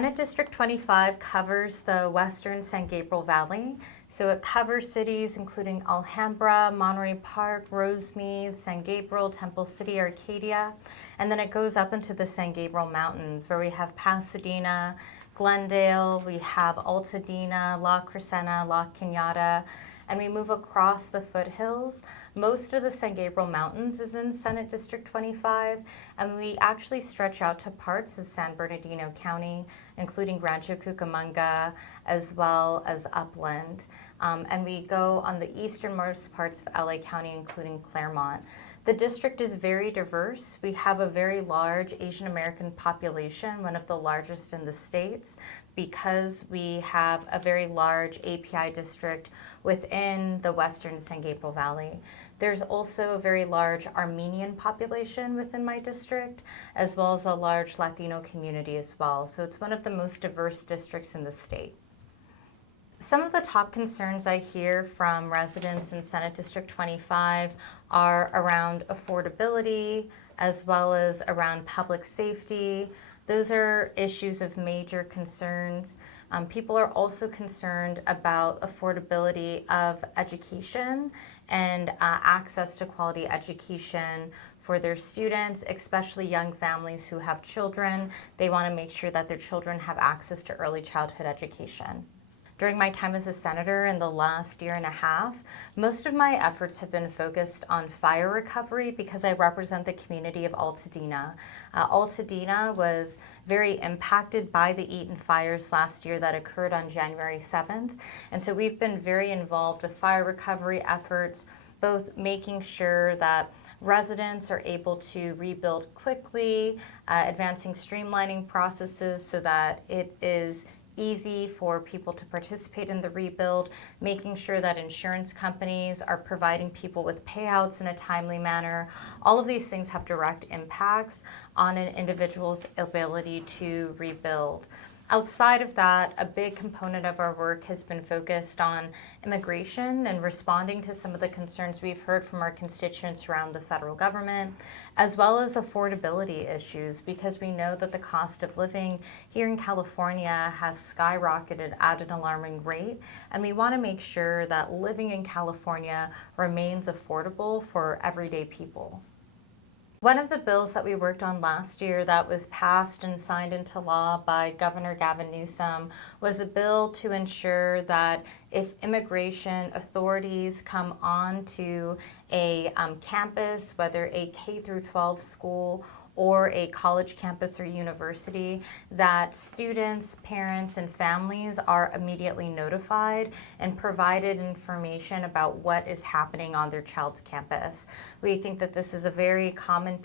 Senate District 25 covers the western San Gabriel Valley. So it covers cities including Alhambra, Monterey Park, Rosemead, San Gabriel, Temple City, Arcadia. And then it goes up into the San Gabriel Mountains where we have Pasadena, Glendale, we have Altadena, La Crescenta, La Cañada, and we move across the foothills. Most of the San Gabriel Mountains is in Senate District 25, and we actually stretch out to parts of San Bernardino County, including Rancho Cucamonga, as well as Upland. And we go on the easternmost parts of LA County, including Claremont. The district is very diverse. We have a very large Asian American population, one of the largest in the states, because we have a very large API district within the western San Gabriel Valley. There's also a very large Armenian population within my district, as well as a large Latino community as well. So it's one of the most diverse districts in the state. Some of the top concerns I hear from residents in Senate District 25 are around affordability, as well as around public safety. Those are issues of major concerns. People are also concerned about affordability of education and access to quality education for their students, especially young families who have children. They want to make sure that their children have access to early childhood education. During my time as a senator in the last year and a half, most of my efforts have been focused on fire recovery because I represent the community of Altadena. Altadena was very impacted by the Eaton fires last year that occurred on January 7th. And so we've been very involved with fire recovery efforts, both making sure that residents are able to rebuild quickly, advancing streamlining processes so that it is easy for people to participate in the rebuild, making sure that insurance companies are providing people with payouts in a timely manner. All of these things have direct impacts on an individual's ability to rebuild. Outside of that, a big component of our work has been focused on immigration and responding to some of the concerns we've heard from our constituents around the federal government, as well as affordability issues, because we know that the cost of living here in California has skyrocketed at an alarming rate, and we want to make sure that living in California remains affordable for everyday people. One of the bills that we worked on last year that was passed and signed into law by Governor Gavin Newsom was a bill to ensure that if immigration authorities come onto a campus, whether a K through 12 school or a college campus or university, that students, parents, and families are immediately notified and provided information about what is happening on their child's campus. We think that this is a very common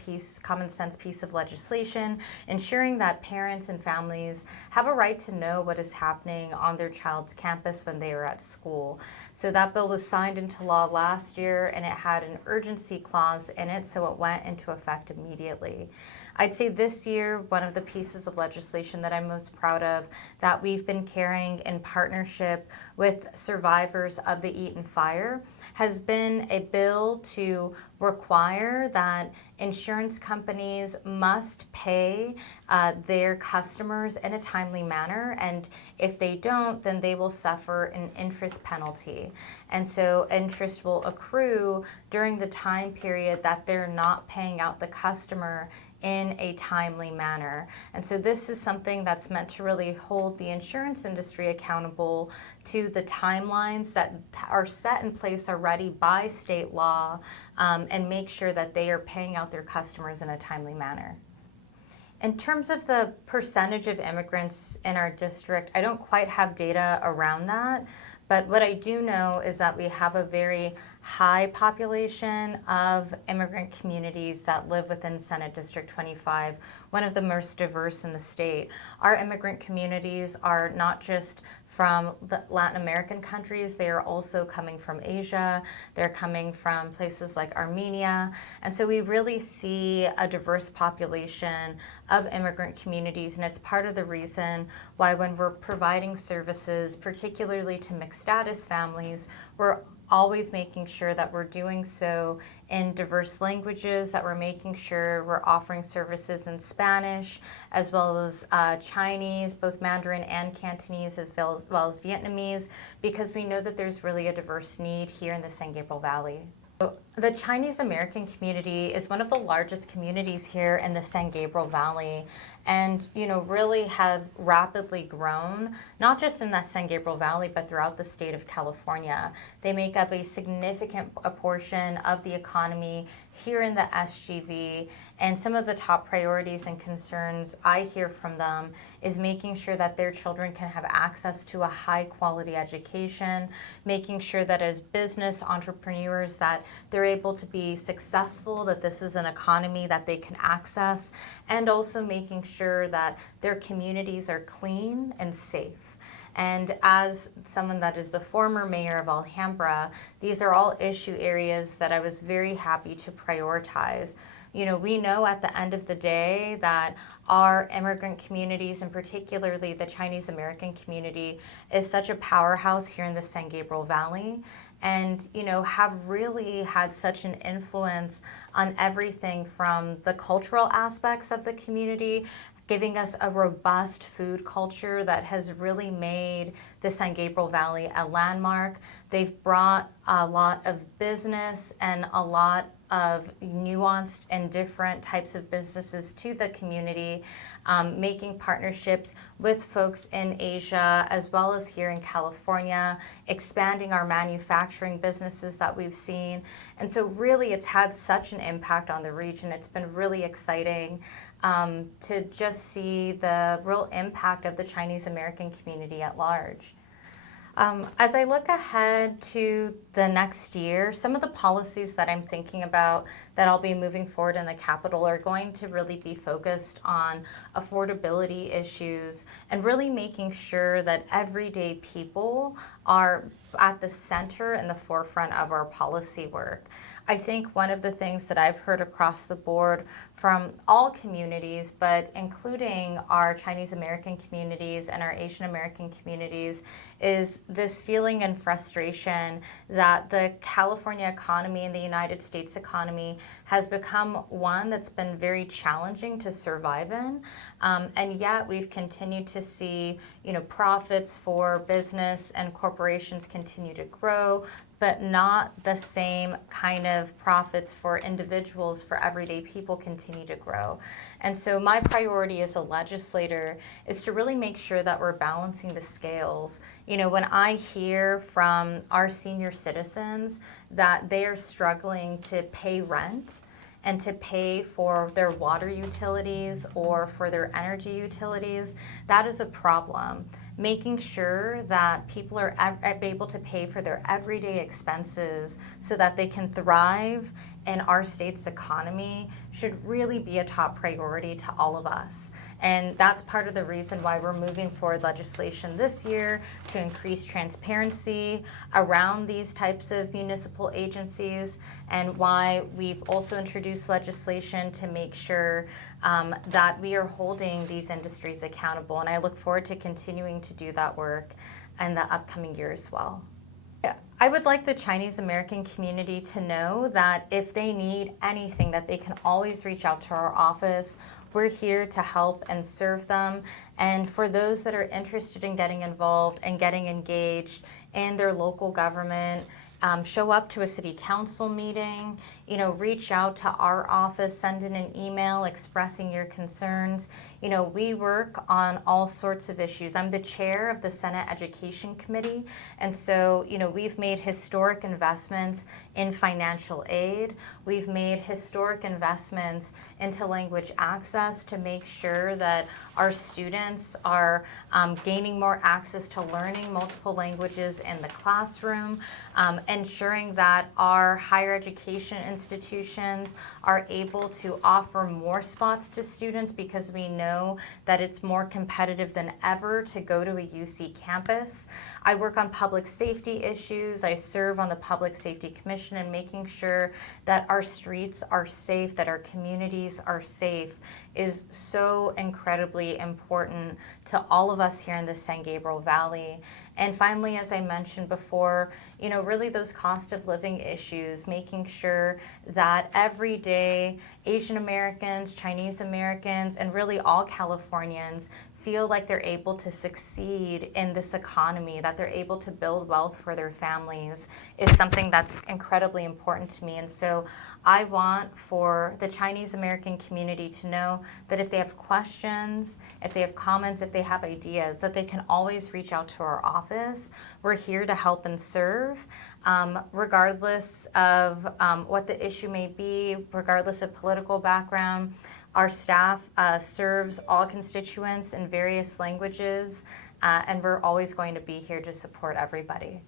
sense piece of legislation, ensuring that parents and families have a right to know what is happening on their child's campus when they are at school. So that bill was signed into law last year, and it had an urgency clause in it, so it went into effect immediately. I'd say this year, one of the pieces of legislation that I'm most proud of that we've been carrying in partnership with survivors of the Eaton fire has been a bill to require that insurance companies must pay their customers in a timely manner, and if they don't, then they will suffer an interest penalty. And so interest will accrue during the time period that they're not paying out the customer in a timely manner. And so this is something that's meant to really hold the insurance industry accountable to the timelines that are set in place already by state law, and make sure that they are paying out their customers in a timely manner. In terms of the percentage of immigrants in our district, I don't quite have data around that, but what I do know is that we have a very high population of immigrant communities that live within Senate District 25, one of the most diverse in the state. Our immigrant communities are not just from the Latin American countries, they are also coming from Asia, they're coming from places like Armenia, and so we really see a diverse population of immigrant communities, and it's part of the reason why when we're providing services, particularly to mixed status families, we're always making sure that we're doing so in diverse languages, that we're making sure we're offering services in Spanish, as well as Chinese, both Mandarin and Cantonese, as well as Vietnamese, because we know that there's really a diverse need here in the San Gabriel Valley. The Chinese American community is one of the largest communities here in the San Gabriel Valley, and really have rapidly grown, not just in the San Gabriel Valley, but throughout the state of California. They make up a significant portion of the economy here in the SGV, and some of the top priorities and concerns I hear from them is making sure that their children can have access to a high quality education, making sure that as business entrepreneurs that they're able to be successful, that this is an economy that they can access, and also making sure that their communities are clean and safe. And as someone that is the former mayor of Alhambra, these are all issue areas that I was very happy to prioritize. We know at the end of the day that our immigrant communities, and particularly the Chinese American community, is such a powerhouse here in the San Gabriel Valley, and have really had such an influence on everything from the cultural aspects of the community, giving us a robust food culture that has really made the San Gabriel Valley a landmark. They've brought a lot of business and a lot of nuanced and different types of businesses to the community, making partnerships with folks in Asia as well as here in California, expanding our manufacturing businesses that we've seen. And so really it's had such an impact on the region. It's been really exciting to just see the real impact of the Chinese American community at large. As I look ahead to the next year, some of the policies that I'm thinking about that I'll be moving forward in the Capitol are going to really be focused on affordability issues and really making sure that everyday people are at the center and the forefront of our policy work. I think one of the things that I've heard across the board from all communities, but including our Chinese American communities and our Asian American communities, is this feeling and frustration that the California economy and the United States economy has become one that's been very challenging to survive in, and yet we've continued to see, profits for business and corporations continue to grow, but not the same kind of profits for individuals, for everyday people continue to grow. And so my priority as a legislator is to really make sure that we're balancing the scales. When I hear from our senior citizens that they are struggling to pay rent and to pay for their water utilities or for their energy utilities, that is a problem. Making sure that people are able to pay for their everyday expenses so that they can thrive in our state's economy should really be a top priority to all of us. And that's part of the reason why we're moving forward legislation this year to increase transparency around these types of municipal agencies, and why we've also introduced legislation to make sure that we are holding these industries accountable. And I look forward to continuing to do that work in the upcoming year as well. I would like the Chinese American community to know that if they need anything, that they can always reach out to our office. We're here to help and serve them. And for those that are interested in getting involved and getting engaged in their local government, show up to a city council meeting, reach out to our office, send in an email expressing your concerns. We work on all sorts of issues. I'm the chair of the Senate Education Committee, and so, we've made historic investments in financial aid. We've made historic investments into language access to make sure that our students are gaining more access to learning multiple languages in the classroom, ensuring that our higher education institutions are able to offer more spots to students, because we know that it's more competitive than ever to go to a UC campus. I work on public safety issues. I serve on the Public Safety Commission, and making sure that our streets are safe, that our communities are safe, is so incredibly important to all of us here in the San Gabriel Valley. And finally, as I mentioned before, really those cost of living issues, making sure that every day Asian Americans, Chinese Americans, and really all Californians feel like they're able to succeed in this economy, that they're able to build wealth for their families, is something that's incredibly important to me. And so I want for the Chinese American community to know that if they have questions, if they have comments, if they have ideas, that they can always reach out to our office. We're here to help and serve, regardless of what the issue may be, regardless of political background. Our staff serves all constituents in various languages, and we're always going to be here to support everybody.